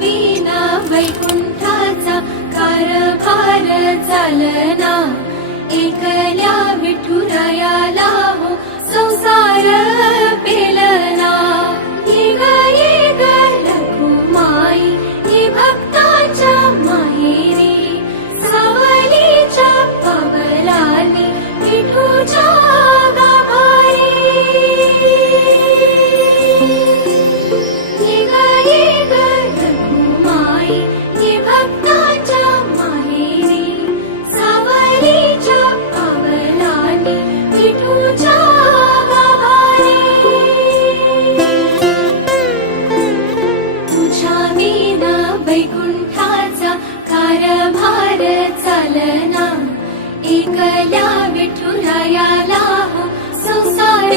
विना वैकुंठाचा कारभार चालना, एकल्या विठुरायाला हो संसार पेलना। ये ग रखुमाई ये भक्ताच्या माहेरी, सावलीच्या पावलांनी विठूच्या गाभारी। ये ग रखुमाई ये भक्ताच्या माहेरी, सावलीच्या पावलांनी विठूच्या गाभारी। तुझ्या विना वैकुंठाचा कारभार चालना, एकल्या विठुरायाला हो संसार